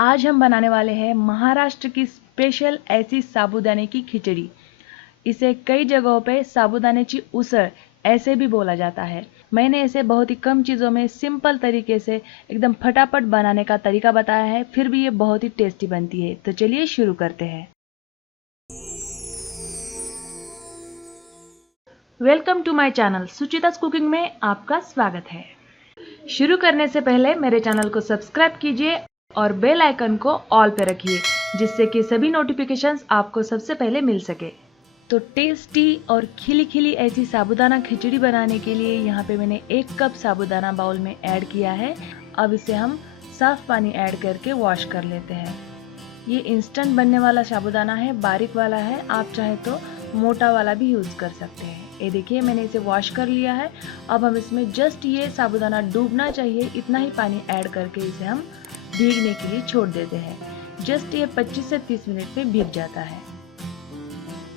आज हम बनाने वाले हैं महाराष्ट्र की स्पेशल ऐसी साबूदाने की खिचड़ी। इसे कई जगहों पे साबूदाने की उसळ ऐसे भी बोला जाता है। मैंने इसे बहुत ही कम चीज़ों में सिंपल तरीके से एकदम फटाफट बनाने का तरीका बताया है, फिर भी ये बहुत ही टेस्टी बनती है। तो चलिए शुरू करते हैं। Welcome to my channel Suchita's cooking में आपका स्वागत है। शुरू करने से पहले मेरे चैनल को सब्सक्राइब कीजिए और बेल आइकन को ऑल पे रखिए, जिससे कि सभी नोटिफिकेशंस आपको सबसे पहले मिल सके। तो टेस्टी और खिली खिली ऐसी साबूदाना खिचड़ी बनाने के लिए यहाँ पे मैंने 1 कप साबूदाना बाउल में ऐड किया है। अब इसे हम साफ पानी ऐड करके वॉश कर लेते हैं। ये इंस्टेंट बनने वाला साबूदाना है, बारीक वाला है, आप चाहे तो मोटा वाला भी यूज़ कर सकते हैं। ये देखिए मैंने इसे वॉश कर लिया है। अब हम इसमें जस्ट ये साबूदाना डूबना चाहिए इतना ही पानी ऐड करके इसे हम भीगने के लिए छोड़ देते हैं। जस्ट ये 25 से 30 मिनट में भीग जाता है।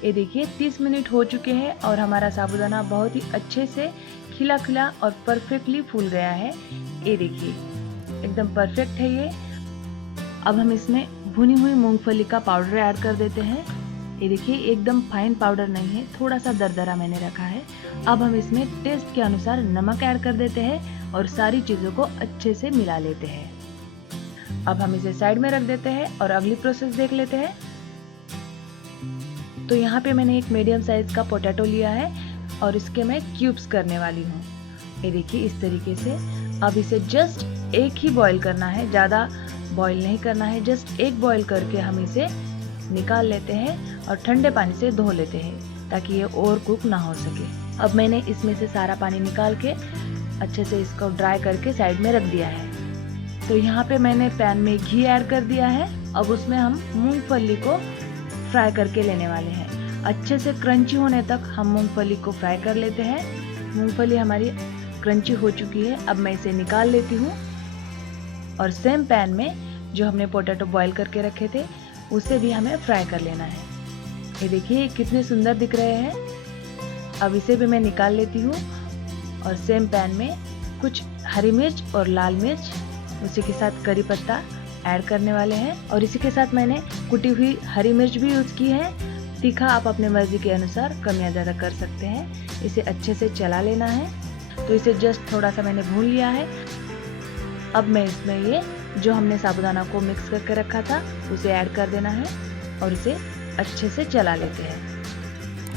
ये देखिए 30 मिनट हो चुके हैं और हमारा साबूदाना बहुत ही अच्छे से खिला खिला और परफेक्टली फूल गया है। ये देखिए एकदम परफेक्ट है ये। अब हम इसमें भुनी हुई मूंगफली का पाउडर ऐड कर देते हैं। ये देखिए एकदम फाइन पाउडर नहीं है, थोड़ा सा दरदरा मैंने रखा है। अब हम इसमें टेस्ट के अनुसार नमक ऐड कर देते हैं और सारी चीज़ों को अच्छे से मिला लेते हैं। अब हम इसे साइड में रख देते हैं और अगली प्रोसेस देख लेते हैं। तो यहाँ पे मैंने एक मीडियम साइज का पोटैटो लिया है और इसके मैं क्यूब्स करने वाली हूँ। ये देखिए इस तरीके से। अब इसे जस्ट एक ही बॉईल करना है, ज़्यादा बॉईल नहीं करना है, जस्ट एक बॉईल करके हम इसे निकाल लेते हैं और ठंडे पानी से धो लेते हैं ताकि ये ओवर कुक ना हो सके। अब मैंने इसमें से सारा पानी निकाल के अच्छे से इसको ड्राई करके साइड में रख दिया है। तो यहाँ पे मैंने पैन में घी ऐड कर दिया है। अब उसमें हम मूंगफली को फ्राई करके लेने वाले हैं। अच्छे से क्रंची होने तक हम मूंगफली को फ्राई कर लेते हैं। मूंगफली हमारी क्रंची हो चुकी है। अब मैं इसे निकाल लेती हूँ और सेम पैन में जो हमने पोटैटो बॉईल करके रखे थे उसे भी हमें फ्राई कर लेना है। ये देखिए कितने सुंदर दिख रहे हैं। अब इसे भी मैं निकाल लेती हूँ और सेम पैन में कुछ हरी मिर्च और लाल मिर्च, उसी के साथ करी पत्ता ऐड करने वाले हैं। और इसी के साथ मैंने कुटी हुई हरी मिर्च भी यूज़ की है। तीखा आप अपने मर्जी के अनुसार कम या ज़्यादा कर सकते हैं। इसे अच्छे से चला लेना है। तो इसे जस्ट थोड़ा सा मैंने भून लिया है। अब मैं इसमें ये जो हमने साबूदाना को मिक्स करके रखा था उसे ऐड कर देना है और इसे अच्छे से चला लेते हैं।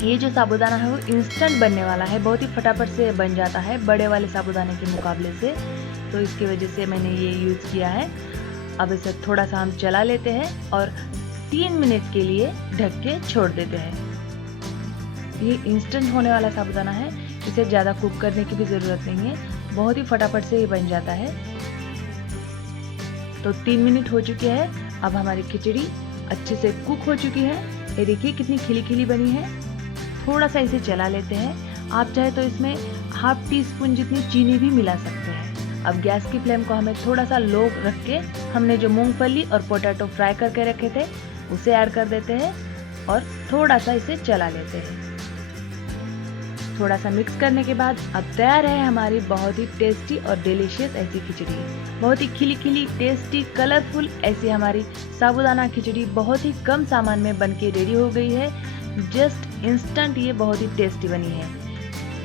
ये जो साबूदाना है वो इंस्टेंट बनने वाला है, बहुत ही फटाफट से बन जाता है बड़े वाले साबूदाने के मुकाबले से। तो इसकी वजह से मैंने ये यूज़ किया है। अब इसे थोड़ा सा हम चला लेते हैं और 3 मिनट के लिए ढक के छोड़ देते हैं। ये इंस्टेंट होने वाला साबूदाना है, इसे ज़्यादा कुक करने की भी ज़रूरत नहीं है, बहुत ही फटाफट से ये बन जाता है। तो 3 मिनट हो चुके हैं। अब हमारी खिचड़ी अच्छे से कुक हो चुकी है। ये देखिए कितनी खिली खिली बनी है। थोड़ा सा इसे चला लेते हैं। आप चाहे तो इसमें ½ टीस्पून जितनी चीनी भी मिला सकते हैं। अब गैस की फ्लेम को हमें थोड़ा सा लो रख के हमने जो मूंगफली और पोटैटो फ्राई करके रखे थे उसे ऐड कर देते हैं और थोड़ा सा इसे चला लेते हैं। थोड़ा सा मिक्स करने के बाद अब तैयार है हमारी बहुत ही टेस्टी और डिलीशियस ऐसी खिचड़ी। बहुत ही खिली खिली टेस्टी कलरफुल ऐसी हमारी साबूदाना खिचड़ी बहुत ही कम सामान में बनके रेडी हो गई है। जस्ट इंस्टेंट ये बहुत ही टेस्टी बनी है।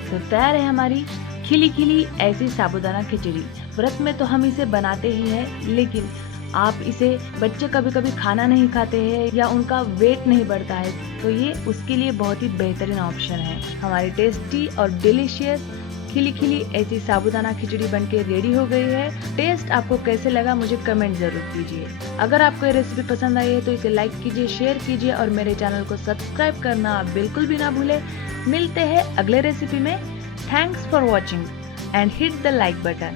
तो तैयार है हमारी खिली खिली ऐसी साबूदाना खिचड़ी। व्रत में तो हम इसे बनाते ही हैं, लेकिन आप इसे बच्चे कभी कभी खाना नहीं खाते हैं या उनका वेट नहीं बढ़ता है, तो ये उसके लिए बहुत ही बेहतरीन ऑप्शन है। हमारी टेस्टी और डिलीशियस खिली खिली ऐसी साबूदाना खिचड़ी बनके रेडी हो गई है। टेस्ट आपको कैसे लगा मुझे कमेंट जरूर कीजिए। अगर आपको ये रेसिपी पसंद आई है तो इसे लाइक कीजिए, शेयर कीजिए और मेरे चैनल को सब्सक्राइब करना आप बिल्कुल भी ना भूलें। मिलते हैं अगले रेसिपी में। Thanks for watching and hit the like button.